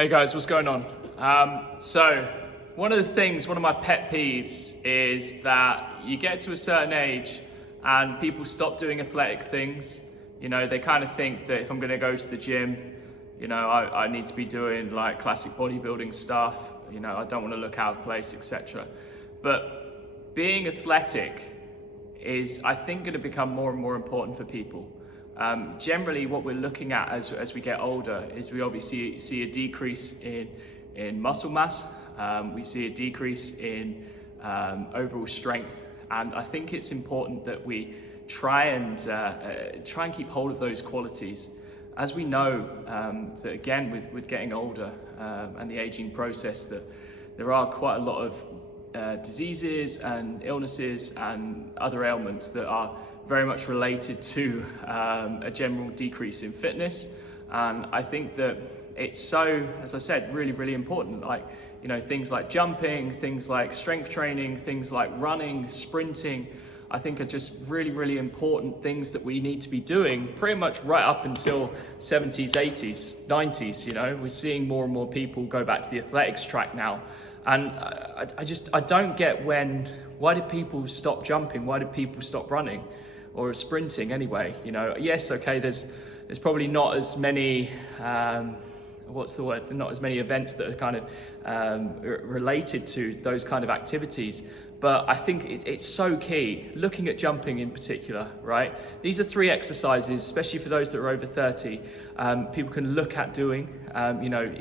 Hey guys, what's going on? So one of my pet peeves is that you get to a certain age and people stop doing athletic things. You know, they kind of think that if I'm going to go to the gym, you know, I need to be doing like classic bodybuilding stuff. You know, I don't want to look out of place, etc. But being athletic is, I think, going to become more and more important for people. Generally, what we're looking at as we get older is we obviously see a decrease in muscle mass. We see a decrease in overall strength, and I think it's important that we try and keep hold of those qualities. As we know that again with getting older and the aging process, that there are quite a lot of diseases and illnesses and other ailments that are very much related to a general decrease in fitness. And I think that it's so, as I said, really, really important. Like, you know, things like jumping, things like strength training, things like running, sprinting, I think are just really, really important things that we need to be doing pretty much right up until 70s, 80s, 90s. You know, we're seeing more and more people go back to the athletics track now. And I don't get why did people stop jumping? Why did people stop running or sprinting anyway? You know, yes, okay, there's probably not as many, not as many events that are kind of related to those kind of activities. But I think it's so key, looking at jumping in particular, right? These are 3 exercises, especially for those that are over 30, people can look at doing. You know,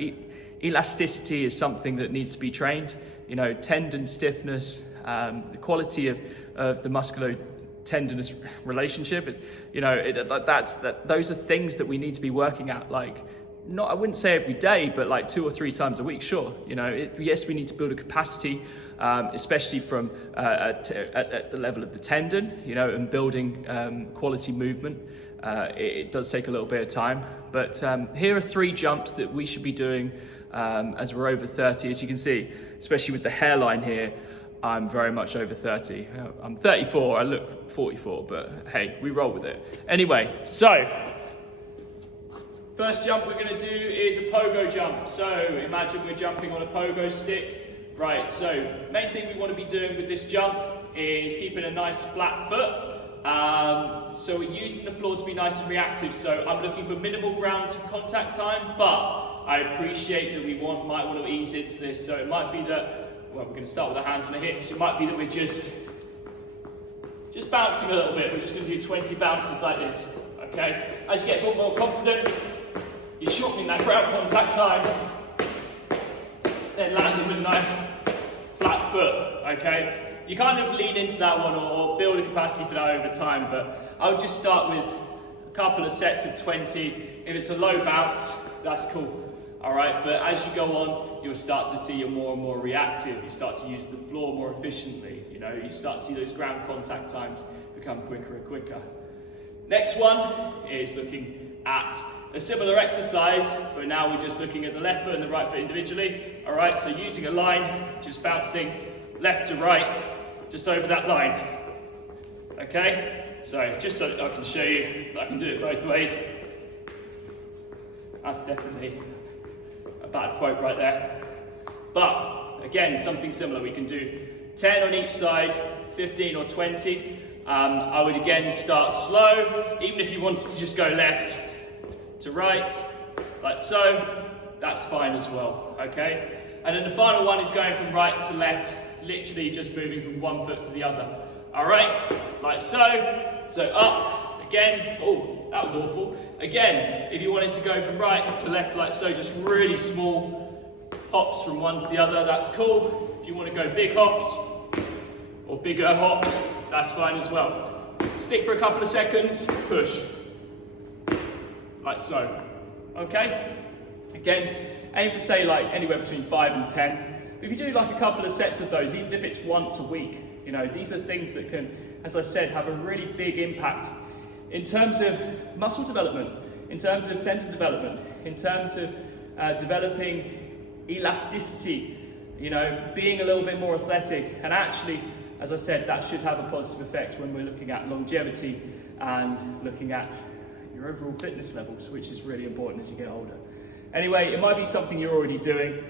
elasticity is something that needs to be trained. You know, tendon stiffness, the quality of the musculo-tendinous relationship. You know, those are things that we need to be working at. Like, I wouldn't say every day, but like 2 or 3 times a week, sure. You know, yes, we need to build a capacity, especially from at the level of the tendon, you know, and building quality movement. It does take a little bit of time, but here are 3 jumps that we should be doing as we're over 30. As you can see, especially with the hairline here, I'm very much over 30. I'm 34, I look 44, but hey, we roll with it. Anyway, so first jump we're going to do is a pogo jump. So imagine we're jumping on a pogo stick. Right, so main thing we want to be doing with this jump is keeping a nice flat foot. So we're using the floor to be nice and reactive. So I'm looking for minimal ground contact time, but I appreciate that we might want to ease into this. So it might be that, well, we're going to start with the hands on the hips. It might be that we're just bouncing a little bit. We're just going to do 20 bounces like this, okay? As you get a bit more confident, you're shortening that ground contact time, then landing with a nice flat foot, okay? You kind of lean into that one or build a capacity for that over time, but I would just start with a couple of sets of 20. If it's a low bounce, that's cool, all right? But as you go on, you'll start to see you're more and more reactive. You start to use the floor more efficiently, you know? You start to see those ground contact times become quicker and quicker. Next one is looking at a similar exercise, but now we're just looking at the left foot and the right foot individually. All right, so using a line, just bouncing left to right, just over that line. Okay, so just so that I can show you that I can do it both ways. That's definitely a bad quote right there. But again, something similar. We can do 10 on each side, 15 or 20. I would again start slow, even if you wanted to just go left to right, like so, that's fine as well, okay? And then the final one is going from right to left, literally just moving from one foot to the other. All right, like so. So up, again, oh, that was awful. Again, if you wanted to go from right to left like so, just really small hops from one to the other, that's cool. If you want to go big hops or bigger hops, that's fine as well. Stick for a couple of seconds, push. Like so, okay? Again, aim for say like anywhere between 5 and 10. If you do like a couple of sets of those, even if it's once a week, you know, these are things that can, as I said, have a really big impact in terms of muscle development, in terms of tendon development, in terms of developing elasticity, you know, being a little bit more athletic. And actually, as I said, that should have a positive effect when we're looking at longevity and looking at your overall fitness levels, which is really important as you get older. Anyway, it might be something you're already doing,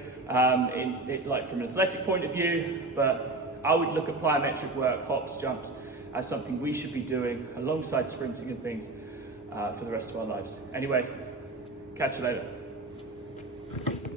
like from an athletic point of view, but I would look at plyometric work, hops, jumps, as something we should be doing alongside sprinting and things for the rest of our lives. Anyway, catch you later.